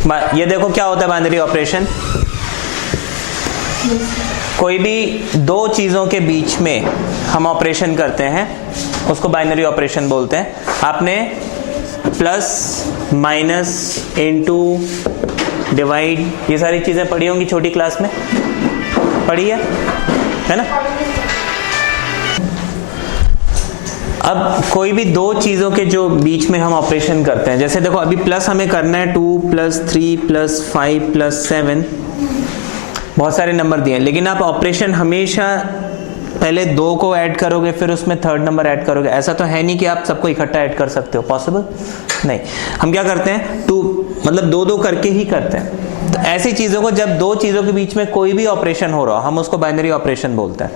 ये देखो क्या होता है बाइनरी ऑपरेशन, कोई भी दो चीजों के बीच में हम ऑपरेशन करते हैं उसको बाइनरी ऑपरेशन बोलते हैं। आपने प्लस माइनस इनटू डिवाइड ये सारी चीजें पढ़ी होंगी छोटी क्लास में, पढ़ी है ना। अब कोई भी दो चीजों के जो बीच में हम ऑपरेशन करते हैं, जैसे देखो अभी प्लस हमें करना है 2 + 3 + 5 + 7, बहुत सारे नंबर दिए हैं, लेकिन आप ऑपरेशन हमेशा पहले दो को ऐड करोगे फिर उसमें थर्ड नंबर ऐड करोगे, ऐसा तो है नहीं कि आप सबको इकट्ठा ऐड कर सकते हो, पॉसिबल नहीं। हम क्या करते हैं 2 मतलब दो करके ही करते हैं। तो ऐसी चीजों को जब दो चीजों के बीच में कोई भी ऑपरेशन हो रहा हो हम उसको बाइनरी ऑपरेशन बोलते हैं।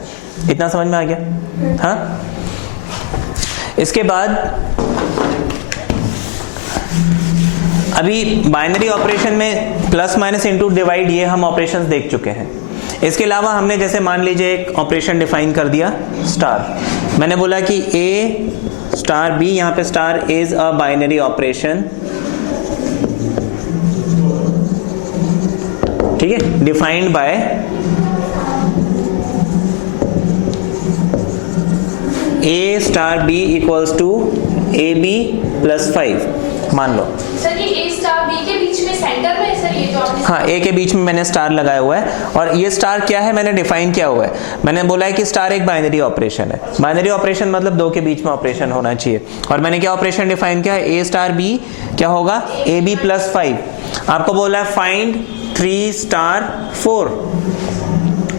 इतना समझ में आ गया? हाँ, इसके बाद अभी बाइनरी ऑपरेशन में प्लस माइनस इनटू डिवाइड ये हम ऑपरेशंस देख चुके हैं। इसके अलावा हमने जैसे मान लीजिए एक ऑपरेशन डिफाइन कर दिया स्टार, मैंने बोला कि A स्टार B, यहाँ पे star is a binary operation, ठीक है, defined by A star B equals to AB + 5 मान लो। सर ये A स्टार B के बीच में सेंटर में सर ये जो आपने, हाँ, A के बीच में मैंने स्टार लगाया हुआ है और ये स्टार क्या है मैंने डिफाइन किया हुआ है। मैंने बोला है कि स्टार एक बाइनरी ऑपरेशन है। बाइनरी ऑपरेशन मतलब दो के बीच में ऑपरेशन होना चाहिए। और मैंने क्या ऑपरेशन डिफाइन किया है, A स्टार B क्या होगा AB + 5। आपको बोला है फाइंड 3 स्टार 4,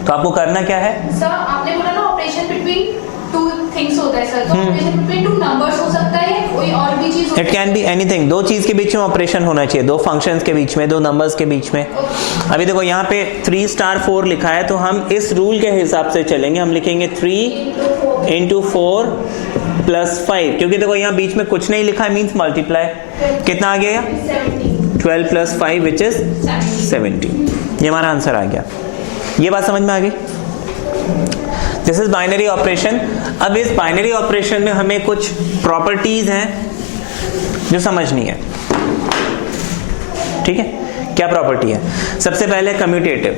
तो आपको करना क्या है? सर आपने बोला ना ऑपरेशन बिटवीन टू थिंग्स होता है सर, तो ऑपरेशन बिटवीन टू नंबर्स हो सकता है, कोई और भी चीज, इट कैन बी एनीथिंग। दो चीज के बीच में ऑपरेशन होना चाहिए, दो फंक्शंस के बीच में, दो नंबर्स के बीच में। अभी देखो यहाँ पे 3 स्टार 4 लिखा है, तो हम इस रूल के हिसाब से चलेंगे, हम लिखेंगे 3 × 4 + 5, क्योंकि देखो यहाँ बीच में कुछ नहीं लिखा है, मीन्स मल्टीप्लाई। कितना आ गया? 12 + 5 विच इज 17। ये हमारा आंसर आ गया। ये बात समझ में आ गई? This is binary operation. अब इस बाइनरी ऑपरेशन में हमें कुछ प्रॉपर्टीज हैं जो समझनी है, ठीक है। क्या प्रॉपर्टी है? सबसे पहले कम्यूटेटिव।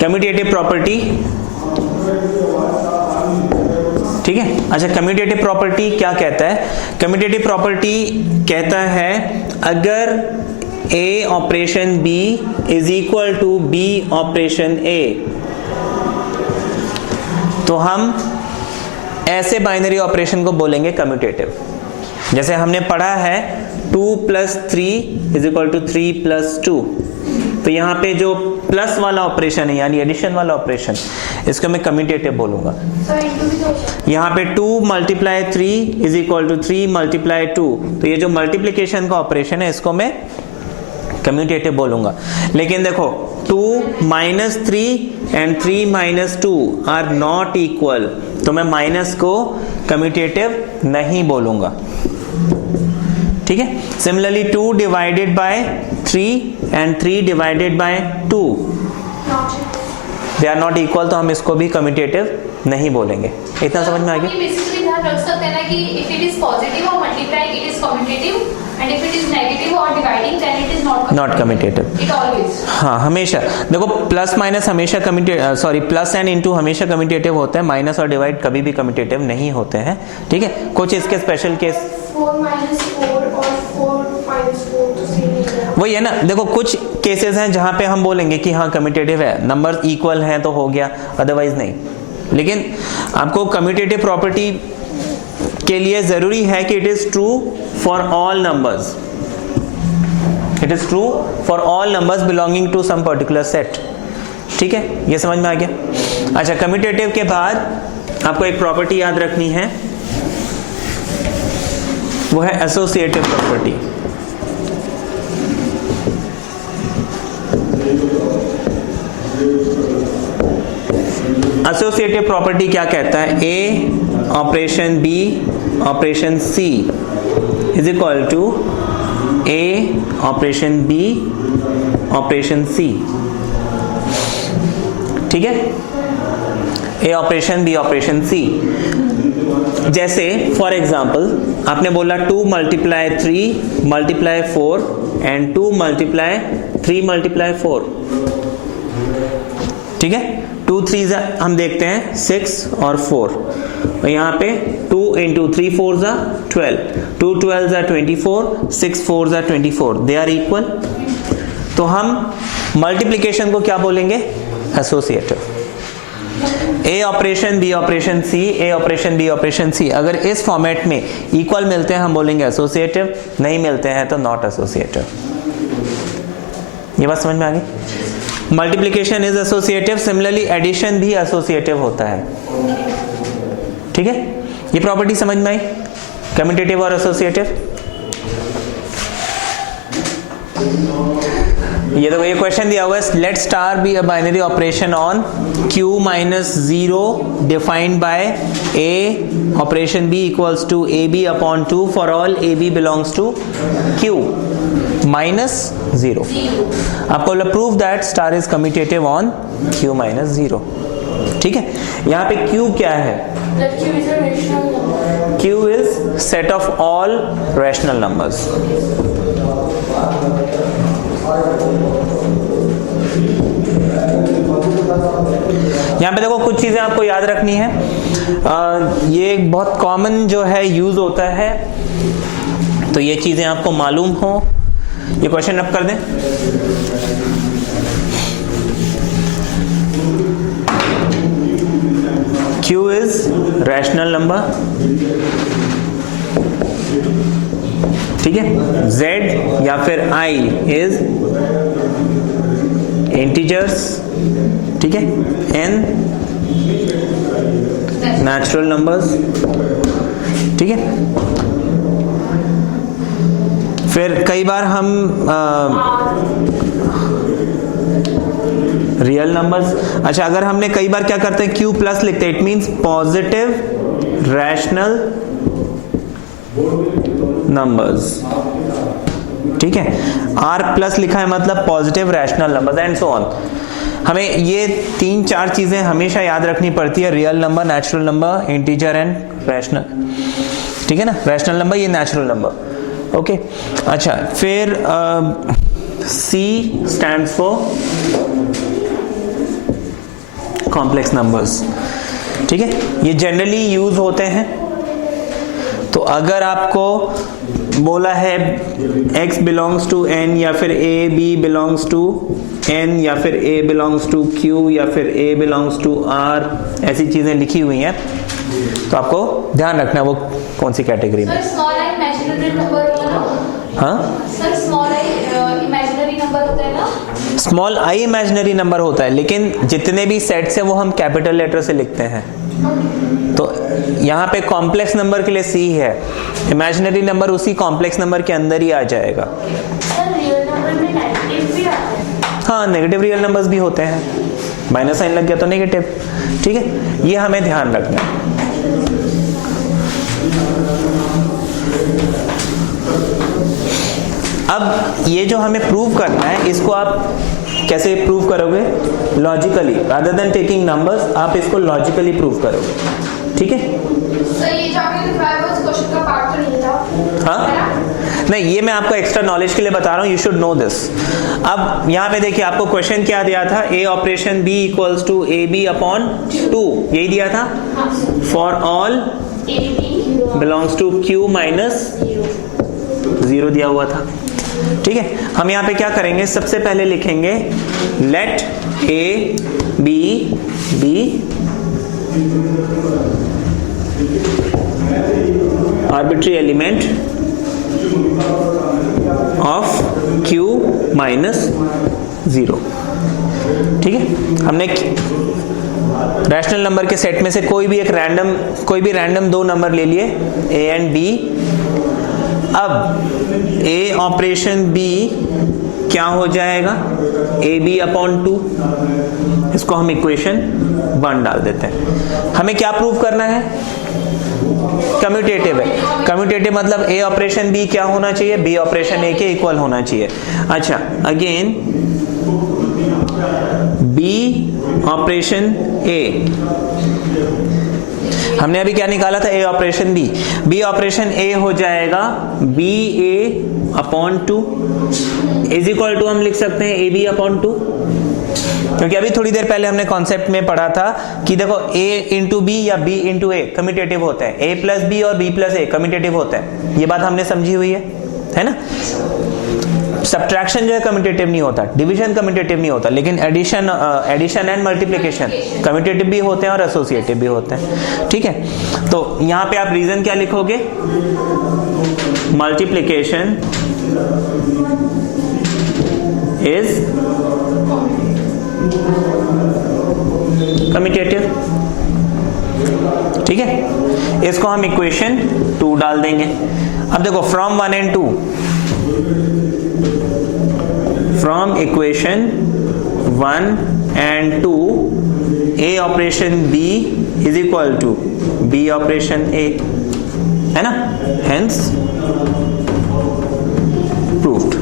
कम्यूटेटिव प्रॉपर्टी, ठीक है। अच्छा, कम्यूटेटिव प्रॉपर्टी क्या कहता है? कम्यूटेटिव प्रॉपर्टी कहता है अगर A operation B is equal to B operation A, तो हम ऐसे बाइनरी ऑपरेशन को बोलेंगे कम्यूटेटिव। जैसे हमने पढ़ा है 2 + 3 इज इक्वल टू 3 + 2, तो यहाँ पे जो प्लस वाला ऑपरेशन है यानी एडिशन वाला ऑपरेशन, इसको मैं कम्यूटेटिव बोलूंगा। यहाँ पे 2 × 3 इज इक्वल टू 3 × 2, तो ये जो मल्टीप्लीकेशन का ऑपरेशन है इसको मैं कम्यूटेटिव बोलूंगा। लेकिन देखो 2 - 3 एंड 3 - 2 आर नॉट इक्वल, तो मैं माइनस को कम्यूटेटिव नहीं बोलूंगा, ठीक है। Similarly 2 / 3 and 3 / 2 they are not equal, तो हम इसको भी कम्यूटेटिव नहीं बोलेंगे। इतना समझ में आ गया? बेसिकली ध्यान रख सकते हैं ना कि इफ इट इज पॉजिटिव और multiplying it is commutative, and if it is negative और dividing then it is not commutative. It always, हाँ, हमेशा देखो प्लस माइनस हमेशा commutative, sorry plus and into हमेशा कम्यूटेटिव होते हैं, माइनस और डिवाइड कभी भी कम्यूटेटिव नहीं होते हैं, ठीक है। कुछ इसके स्पेशल केस 4 - 4 और 4 - 4 तो सेम ही है। वही है ना, देखो कुछ केसेस हैं जहां पे हम बोलेंगे कि हाँ कम्यूटेटिव है, नंबर इक्वल हैं तो हो गया, अदरवाइज नहीं। लेकिन आपको कम्यूटेटिव प्रॉपर्टी के लिए जरूरी है कि it is true for all numbers, it is true for all numbers belonging to some particular set, ठीक है। ये समझ में आ गया? अच्छा, कम्यूटेटिव के बाद आपको एक प्रॉपर्टी याद रखनी है, वो है एसोसिएटिव प्रॉपर्टी। एसोसिएटिव प्रॉपर्टी क्या कहता है? A operation B operation C is equal to A operation B operation C, ठीक है। A operation B operation C। जैसे फॉर एग्जाम्पल आपने बोला 2 multiply 3 multiply 4 and 2 multiply 3 multiply 4, ठीक है। 2 3 हम देखते हैं 6 और 4, और यहाँ पे 2 इंटू 3 4 12, 2 12 24, 6 4 24, दे आर इक्वल। तो हम मल्टीप्लीकेशन को क्या बोलेंगे? एसोसिएटिव। ए ऑपरेशन बी ऑपरेशन सी, ए ऑपरेशन बी ऑपरेशन सी, अगर इस फॉर्मेट में इक्वल मिलते हैं हम बोलेंगे एसोसिएटिव, नहीं मिलते हैं तो नॉट एसोसिएटिव। ये बात समझ में आ गई? Multiplication is associative, similarly addition भी एसोसिएटिव होता है, ठीक है। ये प्रॉपर्टी समझ में आई, कम्यूटेटिव और एसोसिएटिव। ये तो ये क्वेश्चन दिया हुआ है, let star be a binary operation on q minus 0 defined by a operation b equals to ab upon 2 for all ab belongs to q minus 0। आपको prove that star is commutative on q minus 0, ठीक है। यहाँ पे q क्या है? q is set of all rational numbers. यहाँ पे देखो कुछ चीजें आपको याद रखनी है। ये एक बहुत कॉमन जो है यूज होता है, तो ये चीजें आपको मालूम हो। ये क्वेश्चन अब कर दें। Q इज रैशनल नंबर, ठीक है। Z या फिर I इज इंटीजर्स, ठीक है। N नेचुरल नंबर्स, ठीक है। फिर कई बार हम रियल नंबर्स, अच्छा अगर हमने कई बार क्या करते हैं Q प्लस लिखते हैं, it means positive rational numbers, ठीक है। R प्लस लिखा है मतलब positive rational numbers and so on. हमें ये 3-4 चीजें हमेशा याद रखनी पड़ती है, real number, natural number, integer and rational, ठीक है ना। रैशनल नंबर ये नेचुरल नंबर, ओके। अच्छा फिर C stands for complex numbers, ठीक है। ये जनरली यूज होते हैं। तो अगर आपको बोला है x बिलोंग्स टू n या फिर a b belongs to n या फिर a बिलोंग्स टू q या फिर a बिलोंग्स टू r, ऐसी चीजें लिखी हुई हैं, तो आपको ध्यान रखना वो कौन सी कैटेगरी में। स्मॉल आई इमेजिनरी नंबर होता है ना? हाँ sir small I imaginary number होता है ना? स्मॉल आई इमेजिनरी नंबर होता है, लेकिन जितने भी सेट्स हैं वो हम कैपिटल लेटर से लिखते हैं। तो यहाँ पे कॉम्प्लेक्स नंबर के लिए C है, इमेजिनरी नंबर उसी कॉम्प्लेक्स नंबर के अंदर ही आ जाएगा। सर रियल नंबर में नेगेटिव भी आते हैं? हाँ नेगेटिव रियल नंबर्स भी होते हैं, माइनस साइन लग गया तो नेगेटिव, ठीक है। ये हमें ध्यान रखना है। अब ये जो हमें प्रूव करना है, इसको आप कैसे प्रूव करोगे? Logically, rather than taking numbers, आप इसको लॉजिकली प्रूव करोगे, ठीक है। सर ये जो आपने दिखाया वो इस क्वेश्चन का पार्ट तो नहीं था? हाँ नहीं, ये मैं आपको एक्स्ट्रा नॉलेज के लिए बता रहा हूँ, यू शुड नो दिस। अब यहाँ पे देखिए आपको क्वेश्चन क्या दिया था, a operation b equals to a b upon 2, यही दिया था। For all belongs to Q minus 0 दिया हुआ था, ठीक है। हम यहाँ पे क्या करेंगे, सबसे पहले लिखेंगे let a b be arbitrary element of Q minus 0, ठीक है। हमने रैशनल नंबर के सेट में से कोई भी रैंडम 2 नंबर ले लिए, A एंड B। अब A ऑपरेशन B क्या हो जाएगा, AB अपॉन 2, इसको हम इक्वेशन 1 डाल देते हैं। हमें क्या प्रूव करना है? कम्यूटेटिव है। कम्यूटेटिव मतलब A ऑपरेशन B क्या होना चाहिए, B ऑपरेशन A के इक्वल होना चाहिए। अच्छा अगेन B ऑपरेशन A, हमने अभी क्या निकाला था, a operation b, b operation a हो जाएगा b a upon 2 is equal to हम लिख सकते हैं ए बी अपॉन 2, क्योंकि अभी थोड़ी देर पहले हमने कॉन्सेप्ट में पढ़ा था कि देखो a इंटू बी या b इंटू ए कम्यूटेटिव होते हैं, a प्लस बी और b प्लस ए कम्यूटेटिव होते हैं, ये बात हमने समझी हुई है ना। सब्ट्रैक्शन जो है कम्यूटेटिव नहीं होता, डिवीजन कम्यूटेटिव नहीं होता, लेकिन एडिशन एंड मल्टीप्लिकेशन कम्यूटेटिव भी होते हैं और एसोसिएटिव भी होते हैं, ठीक है। तो यहां पे आप रीजन क्या लिखोगे, मल्टीप्लिकेशन इज कम्यूटेटिव, ठीक है। इसको हम इक्वेशन 2 डाल देंगे। अब देखो from 1 and 2, from equation 1 and 2 a operation b is equal to b operation a, है ना, हेंस प्रूव्ड।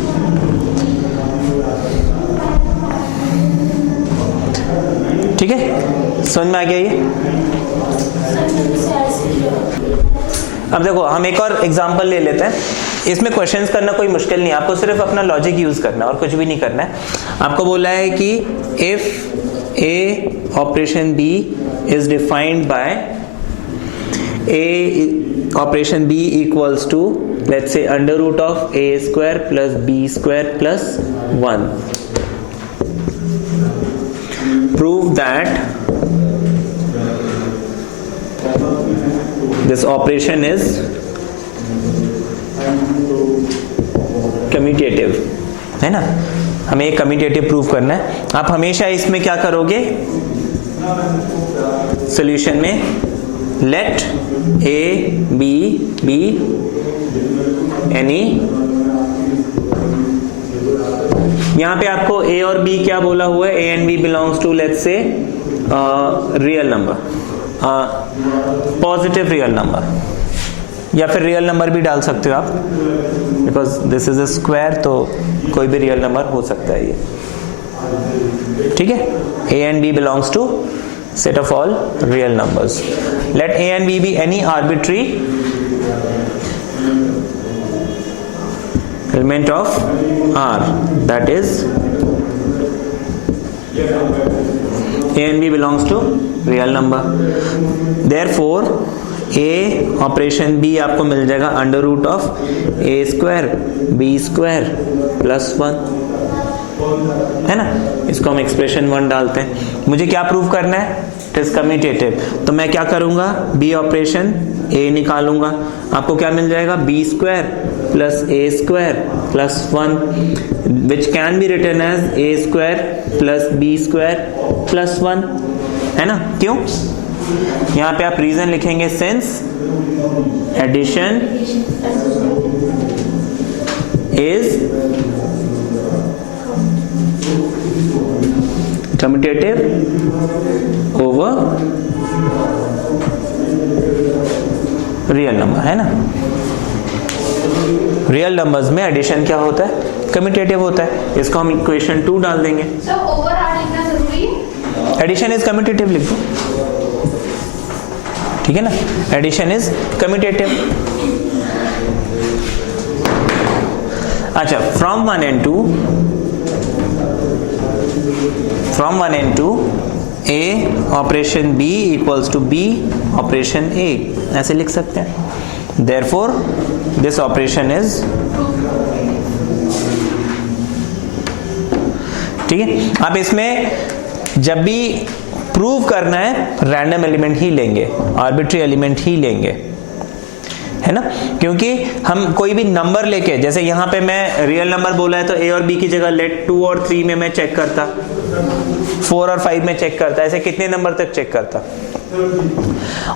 ठीक है, समझ में आ गया ये। अब देखो हम एक और एग्जांपल ले लेते हैं, इसमें क्वेश्चंस करना कोई मुश्किल नहीं है, आपको सिर्फ अपना लॉजिक यूज करना है और कुछ भी नहीं करना है। आपको बोला है कि if a operation b is defined by a operation b equals to let's say under root of a square plus b square plus 1, prove that this operation is commutative, है ना, हमें एक कम्यूटेटिव प्रूव करना है। आप हमेशा इसमें क्या करोगे, सॉल्यूशन में let a b be any, यहां पे आपको a और b क्या बोला हुआ है, a and b belongs to let's say real number, positive real number, या फिर रियल नंबर भी डाल सकते हो आप, because this is a square, तो कोई भी रियल नंबर हो सकता है ये, ठीक है। a and b belongs to set of all real numbers, let a and b be any arbitrary element of R, that is A and B belongs to real number, therefore A operation B आपको मिल जाएगा under root of A square B square plus 1, है ना। इसको हम expression 1 डालते हैं। मुझे क्या प्रूव करना है, इट इज कम्यूटेटिव, तो मैं क्या करूंगा, B ऑपरेशन A निकालूंगा, आपको क्या मिल जाएगा, B square plus A square plus 1, which can be written as A square plus B square plus 1, है ना। क्यों, यहां पे आप रीजन लिखेंगे, since addition is commutative over real number, है ना। रियल नंबर्स में एडिशन क्या होता है, कम्यूटेटिव होता है। इसको हम इक्वेशन 2 डाल देंगे। सर ओवर आर लिखना जरूरी है, एडिशन इज कम्यूटेटिव लिख दो, ठीक है ना, एडिशन इज कम्यूटेटिव। अच्छा, from 1 and 2, from 1 and 2 A operation B equals to B operation A, ऐसे लिख सकते हैं। Therefore this operation is, ठीक है। आप इसमें जब भी प्रूव करना है रैंडम एलिमेंट ही लेंगे, आर्बिट्री एलिमेंट ही लेंगे, है ना, क्योंकि हम कोई भी नंबर लेके, जैसे यहां पे मैं रियल नंबर बोला है तो A और B की जगह लेट 2 और 3 में मैं चेक करता, 4 और 5 में चेक करता, ऐसे कितने नंबर तक चेक करता।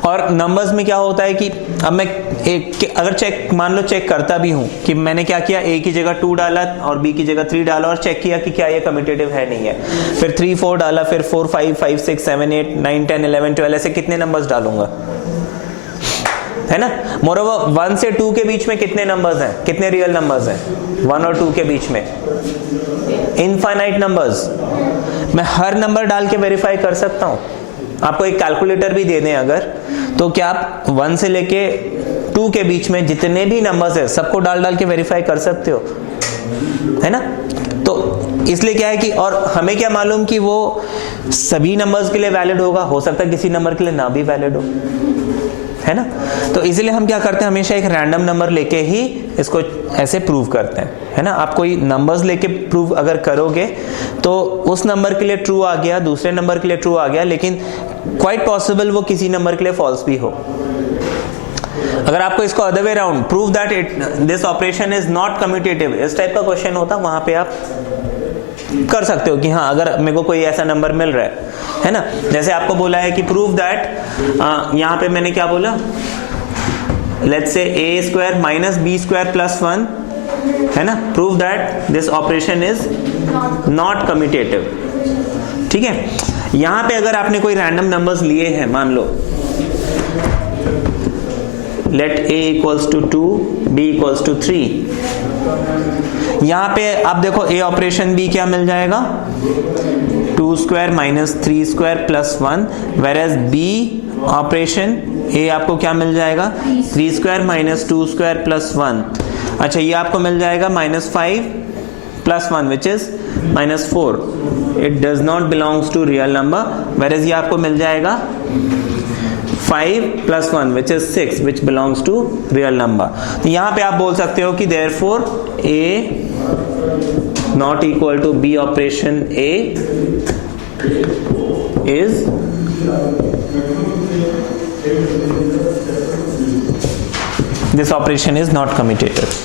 और नंबर्स में क्या होता है कि अब मैं अगर चेक मान लो चेक करता भी हूं कि मैंने क्या किया, A की जगह 2 डाला और B की जगह 3 डाला और चेक किया कि क्या ये कम्यूटेटिव है नहीं है, फिर 3 4 डाला, फिर 4 5 5 6 7 8 9 10 11 12, ऐसे कितने नंबर्स डालूंगा, है ना। मोरओवर 1 से 2 के बीच में कितने नंबर्स हैं, कितने रियल नंबर्स हैं 1 और 2 के बीच में, इनफाइनाइट नंबर्स। मैं हर नंबर डाल के वेरीफाई कर सकता हूं। आपको एक कैलकुलेटर भी दे दें अगर, तो क्या आप 1 से लेके 2 के बीच में जितने भी नंबर्स है सबको डाल डाल के वेरीफाई कर सकते हो, है ना? तो इसलिए क्या है कि, और हमें क्या मालूम कि वो सभी नंबर्स के लिए वैलिड होगा, हो सकता है किसी नंबर के लिए ना भी वैलिड हो, है ना? तो इसलिए हम क्या करते हैं, हमेशा एक रैंडम नंबर लेके ही इसको ऐसे प्रूव करते हैं, है ना? आप कोई नंबर्स लेके प्रूव अगर करोगे तो उस नंबर के लिए ट्रू आ गया, दूसरे नंबर के लिए ट्रू आ गया, लेकिन क्वाइट पॉसिबल वो किसी नंबर के लिए फॉल्स भी हो। अगर आपको इसको other way round, prove that this operation is not commutative, इस टाइप का क्वेश्चन होता, वहां पे आप कर सकते हो कि हाँ, अगर मेरे को कोई ऐसा नंबर मिल रहा है ना? जैसे आपको बोला है कि प्रूव दैट, यहां पे मैंने क्या बोला, let's say a square minus b square plus 1, है ना? Prove that this operation is not commutative. ठीक है, यहां पे अगर आपने कोई रैंडम नंबर्स लिए हैं, मान लो let a equals to 2, b equals to 3, यहां पे आप देखो a ऑपरेशन b क्या मिल जाएगा, 2 square minus 3 square plus 1, whereas b operation a आपको क्या मिल जाएगा, 3 स्क्वायर माइनस 2 स्क्वायर प्लस 1। अच्छा, ये आपको मिल जाएगा -5 plus 1 which is -4, it does not belongs to real number, whereas ये आपको मिल जाएगा 5 plus 1 which is 6 which belongs to real number। तो यहां पे आप बोल सकते हो कि therefore a not equal to b operation a is this operation is not commutative।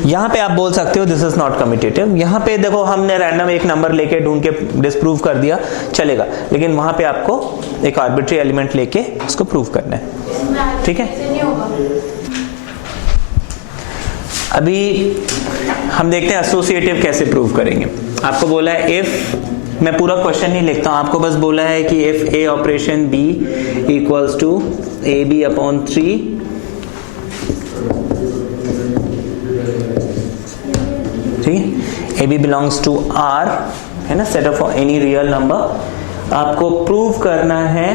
यहां पे आप बोल सकते हो दिस इज नॉट कम्यूटेटिव। यहां पे देखो हमने रैंडम एक नंबर लेके ढूंढ के डिस्प्रूव कर दिया, चलेगा, लेकिन वहां पे आपको एक आर्बिट्री एलिमेंट लेके उसको प्रूव करना है। ठीक है, अभी हम देखते हैं एसोसिएटिव कैसे प्रूव करेंगे। आपको बोला है इफ, मैं पूरा क्वेश्चन नहीं लिखता हूं, आपको बस बोला है कि if a operation b equals to a b upon 3, a b belongs to R, है ना, set of any real number. आपको प्रूव करना है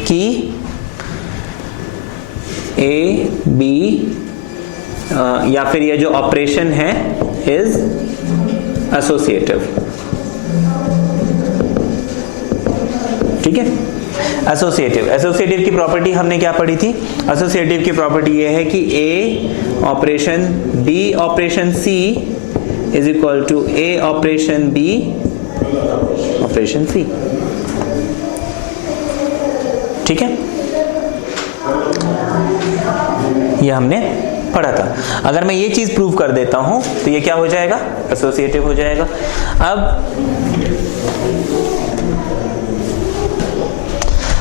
कि ए बी या फिर ये जो ऑपरेशन है इज एसोसिएटिव। ठीक है, एसोसिएटिव की प्रॉपर्टी हमने क्या पढ़ी थी? एसोसिएटिव की प्रॉपर्टी ये है कि a operation b operation c is equal to a operation b operation c. ठीक है, ये हमने पढ़ा था। अगर मैं ये चीज प्रूव कर देता हूं तो ये क्या हो जाएगा, एसोसिएटिव हो जाएगा। अब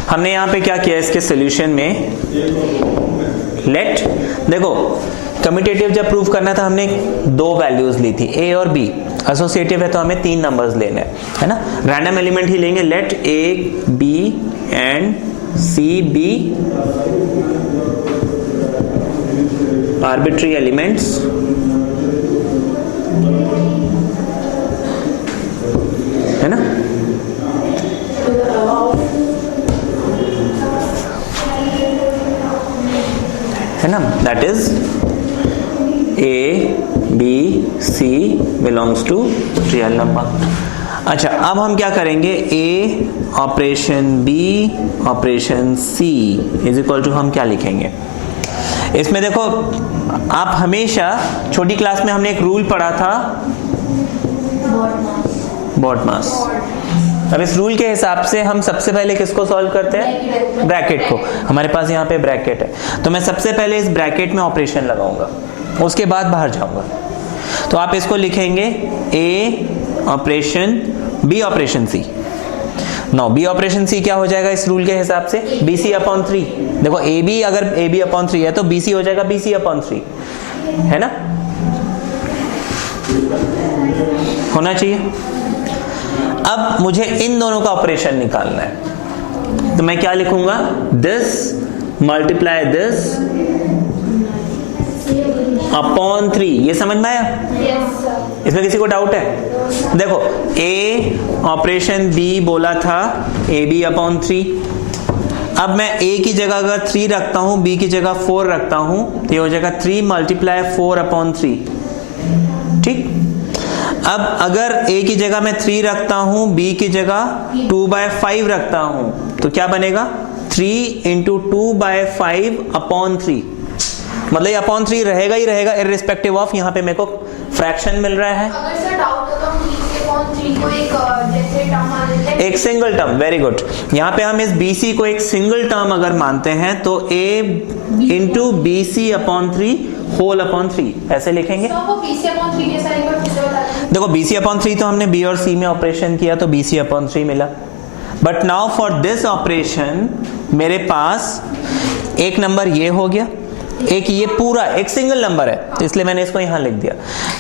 हमने यहां पे क्या किया इसके सॉल्यूशन में, लेट, देखो कम्यूटेटिव जब प्रूव करना था हमने 2 वैल्यूज ली थी, a और b। एसोसिएटिव है तो हमें 3 नंबर्स लेने हैं, है ना, रैंडम एलिमेंट ही लेंगे। Let a b and c be arbitrary elements, है ना, that is a b c belongs to real number। अच्छा, अब हम क्या करेंगे, a operation b operation c is equal to, हम क्या लिखेंगे इसमें? देखो आप हमेशा, छोटी क्लास में हमने एक रूल पढ़ा था, BODMAS। अब इस रूल के हिसाब से हम सबसे पहले किसको सॉल्व करते हैं, ब्रैकेट को। हमारे पास यहाँ पे ब्रैकेट है तो मैं सबसे पहले इस ब्रैकेट में ऑपरेशन लगाऊंगा, उसके बाद बाहर जाऊंगा। तो आप इसको लिखेंगे a operation b operation c। No, b operation c क्या हो जाएगा इस रूल के हिसाब से, बी सी अपॉन 3। देखो ए बी, अगर ए बी अपॉन 3 है तो बी सी हो जाएगा बी सी अपॉन 3, है ना, होना चाहिए। अब मुझे इन दोनों का ऑपरेशन निकालना है, तो मैं क्या लिखूंगा, दिस मल्टीप्लाई दिस अपॉन 3। ये समझ में आया? yes, इसमें किसी को डाउट है? देखो a ऑपरेशन b बोला था a b अपॉन 3, अब मैं a की जगह अगर 3 रखता हूं, b की जगह 4 रखता हूं, तो ये हो जाएगा 3 मल्टीप्लाई 4/3। ठीक, अब अगर a की जगह मैं 3 रखता हूं, b की जगह 2/5 रखता हूं, तो क्या बनेगा 3 इंटू 2/5/3। मतलब ये अपॉन 3 रहेगा ही रहेगा इररिस्पेक्टिव ऑफ यहाँ पे मेरे को फ्रैक्शन मिल रहा है। अगर सर डाउट हो तो हम b/3 को एक जैसे टर्म मान लेते हैं, एक सिंगल टर्म, वेरी गुड। यहाँ पे हम इस BC को एक सिंगल टर्म अगर मानते हैं तो a इंटू BC/3 होल/3 ऐसे लिखेंगे। तो वो bc/3 के साथ एक बार फिर से बता दें। देखो BC/3 तो हमने B और C में ऑपरेशन किया तो BC/3 मिला, but now for this operation मेरे पास एक नंबर ये हो गया, एक ये पूरा एक सिंगल नंबर है, तो इसलिए मैंने इसको यहां लिख दिया।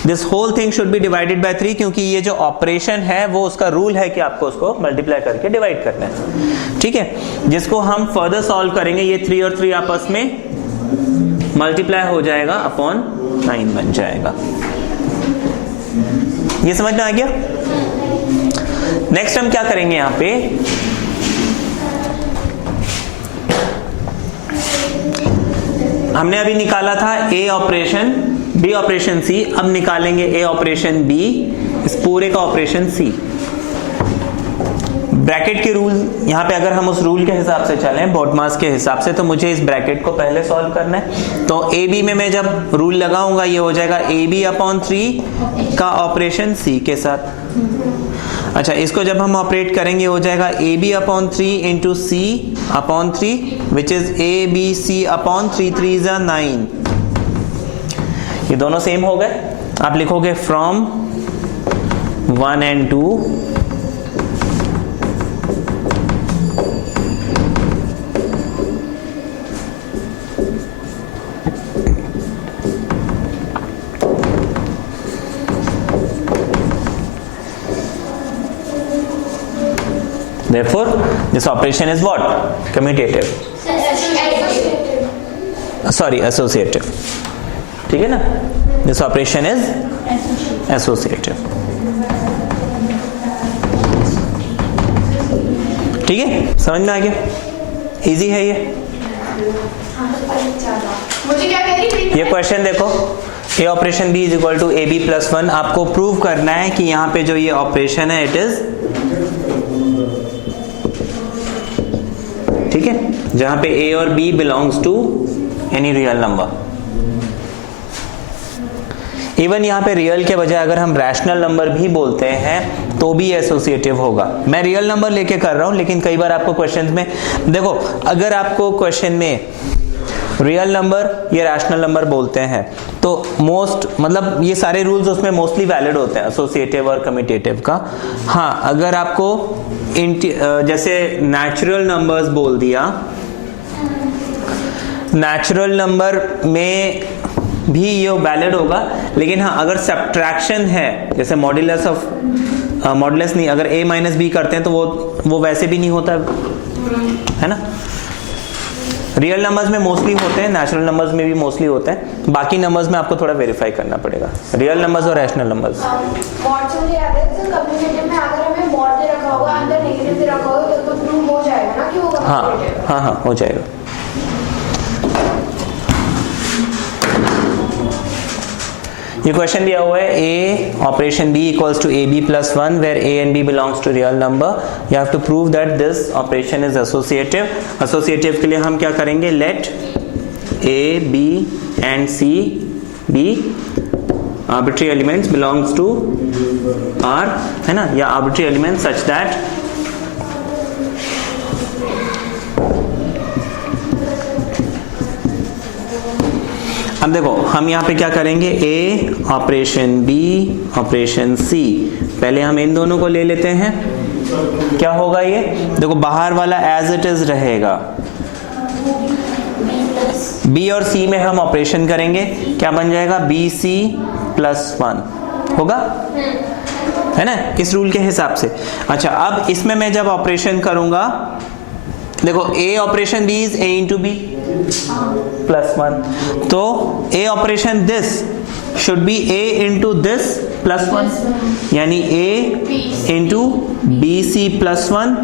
This whole thing should be divided by 3, क्योंकि ये जो ऑपरेशन है वो उसका रूल है कि आपको उसको मल्टीप्लाई करके डिवाइड करना है। ठीक है, जिसको हम फर्दर सॉल्व करेंगे, ये 3 और 3 आपस में मल्टीप्लाई हो जाएगा अपॉन 9 बन जाएगा। ये समझ में आ गया। नेक्स्ट हम क्या करेंगे, यहां पे हमने अभी निकाला था A operation B operation C, अब निकालेंगे A ऑपरेशन B, इस पूरे का ऑपरेशन C। ब्रैकेट के रूल यहाँ पे अगर हम उस रूल के हिसाब से चलें, बॉडमास के हिसाब से, तो मुझे इस ब्रैकेट को पहले सॉल्व करना है। तो AB में मैं जब रूल लगाऊंगा ये हो जाएगा AB/3 का ऑपरेशन C के साथ। अच्छा, इसको जब हम ऑपरेट करेंगे हो जाएगा AB/3 into C/3 which is ABC/3, 3 = 9। ये दोनों सेम हो गए। आप लिखोगे from 1 and 2 therefore this operation is what? Commutative. Sorry, associative. ठीक है ना, this operation is associative. ठीक है, समझ में आ गया, इजी है ये। मुझे क्या कह रही? ये क्वेश्चन देखो, A operation B is equal to AB+1। आपको प्रूव करना है कि यहाँ पे जो ये ऑपरेशन है इट इज, ठीक है, जहां पे A और B belongs to any real number. Even यहाँ पे रियल के बजाय अगर हम रैशनल नंबर भी बोलते हैं तो भी एसोसिएटिव होगा। मैं रियल नंबर लेके कर रहा हूं, लेकिन कई बार आपको क्वेश्चंस में देखो, अगर आपको क्वेश्चन में रियल नंबर या रैशनल नंबर बोलते हैं तो मोस्ट, मतलब ये सारे रूल्स उसमें मोस्टली वैलिड होते हैं, एसोसिएटिव और कम्यूटेटिव का। हाँ, अगर आपको जैसे नेचुरल नंबर्स बोल दिया, नेचुरल नंबर में भी ये वैलिड होगा, लेकिन हाँ अगर सब्ट्रैक्शन है, जैसे मॉड्यूलस ऑफ मॉड्यूलस नहीं, अगर a माइनस बी करते हैं तो वो वैसे भी नहीं होता है ना। रियल नंबर्स में मोस्टली होते हैं, नेचुरल नंबर्स में भी मोस्टली होते हैं, बाकी नंबर्स में आपको थोड़ा वेरीफाई करना पड़ेगा, रियल नंबर्स और रैशनल नंबर्स। मॉड से मुझे याद है सर, कम्यूटेटिव में अगर हमें मॉड दे रखा होगा, अंदर नेगेटिव दे रखा होगा, तो प्रूव हो जाएगा ना कि वो कम्यूटेटिव है। हाँ हो जाएगा। ये क्वेश्चन दिया हुआ है A operation B equals to AB+1 where A and B belongs to real number. You have to prove that this operation is associative. Associative के लिए हम क्या करेंगे, let A, B and C be arbitrary elements belongs to R, है ना, या arbitrary elements such that अब देखो हम यहाँ पे क्या करेंगे, A operation B operation C, पहले हम इन दोनों को ले लेते हैं। क्या होगा ये, देखो बाहर वाला एज इट इज रहेगा, B और C में हम ऑपरेशन करेंगे, क्या बन जाएगा, BC+1 होगा, है ना, इस रूल के हिसाब से। अच्छा, अब इसमें मैं जब ऑपरेशन करूंगा, देखो A operation B is A into B +1, तो A operation this should be a into this plus 1, यानी a into b c plus 1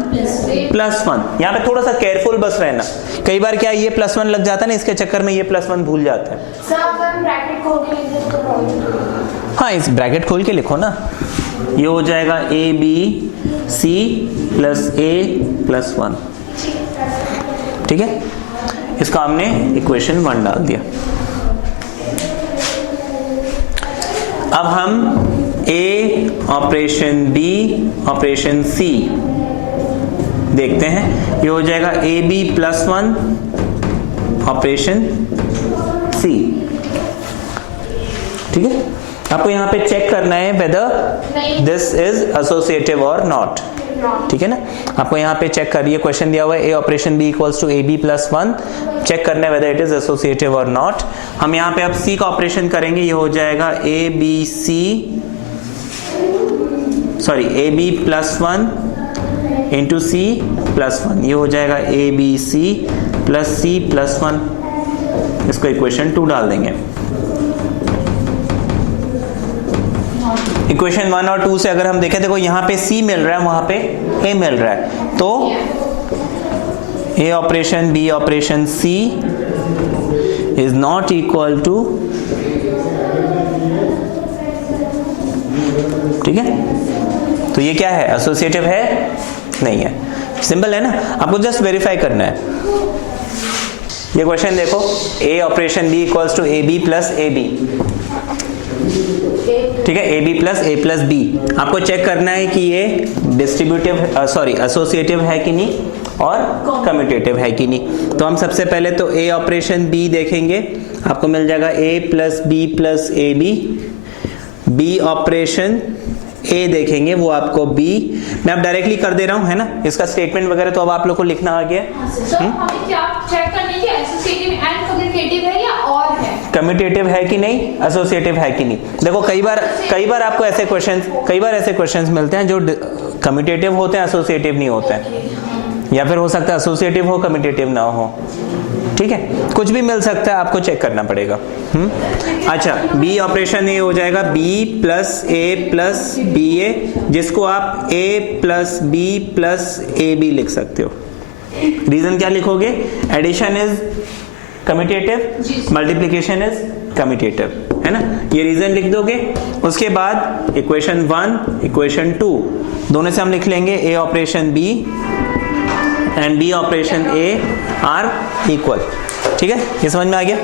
plus 1। यहाँ पे थोड़ा सा केयरफुल बस रहना, कई बार क्या ये प्लस 1 लग जाता है ना, इसके चक्कर में ये प्लस 1 भूल जाते हैं। सर अगर हम ब्रैकेट खोल के लिख दें तो प्रॉब्लम? हाँ, इस ब्रैकेट खोल के लिखो ना, ये हो जाएगा a b c plus a plus 1, ठीक है। इसका हमने इक्वेशन 1 डाल दिया। अब हम ए ऑपरेशन बी ऑपरेशन सी देखते हैं। ये हो जाएगा a b plus 1 operation c, ठीक है। आपको यहाँ पे चेक करना है वेदर दिस इज एसोसिएटिव और नॉट, ठीक है ना। आपको यहाँ पे चेक करिए, क्वेश्चन दिया हुआ है a operation b equals to a b plus 1, check करना है वेदर इट इज एसोसिएटिव और नॉट। हम यहाँ पे अब सी का ऑपरेशन करेंगे, ये हो जाएगा a b c, sorry a b plus 1 into c plus 1, ये हो जाएगा a b c plus c plus 1। इसको इक्वेशन 2 डाल देंगे। इक्वेशन 1 और 2 से अगर हम देखें, देखो यहाँ पे C मिल रहा है, वहां पे A मिल रहा है, तो A operation B operation C is not equal to, ठीक है। तो ये क्या है, एसोसिएटिव है नहीं है, सिंपल है ना। आपको जस्ट वेरीफाई करना है। ये क्वेश्चन देखो, A operation B equals to a b plus a b, ठीक है, a b plus a plus b. आपको चेक करना है कि ये डिस्ट्रीब्यूटिव सॉरी एसोसिएटिव है कि नहीं और कम्यूटेटिव है कि नहीं। तो हम सबसे पहले तो ए ऑपरेशन बी देखेंगे, आपको मिल जाएगा a plus a b. B operation a देखेंगे, वो आपको बी, मैं अब डायरेक्टली कर दे रहा हूं, है ना। इसका स्टेटमेंट वगैरह तो अब आप लोग को लिखना आ गया। सर हमें क्या चेक करने की एसोसिएटिव एंड कम्यूटेटिव है या और है? कम्यूटेटिव है कि नहीं, एसोसिएटिव है कि नहीं। देखो कई बार आपको ऐसे क्वेश्चंस मिलते हैं जो कम्यूटेटिव होते हैं, एसोसिएटिव नहीं होते हैं, या फिर हो सकता है एसोसिएटिव हो कम्यूटेटिव ना हो, ठीक है, कुछ भी मिल सकता है, आपको चेक करना पड़ेगा। अच्छा, बी ऑपरेशन ये हो जाएगा बी प्लस बी ए, जिसको आप ए प्लस ए बी लिख सकते हो। रीजन क्या लिखोगे, addition is commutative, multiplication is commutative, है ना, ये रीजन लिख दोगे। उसके बाद इक्वेशन 1 इक्वेशन 2 दोनों से हम लिख लेंगे a operation b and b operation a are equal, ठीक है। ये समझ में आ गया।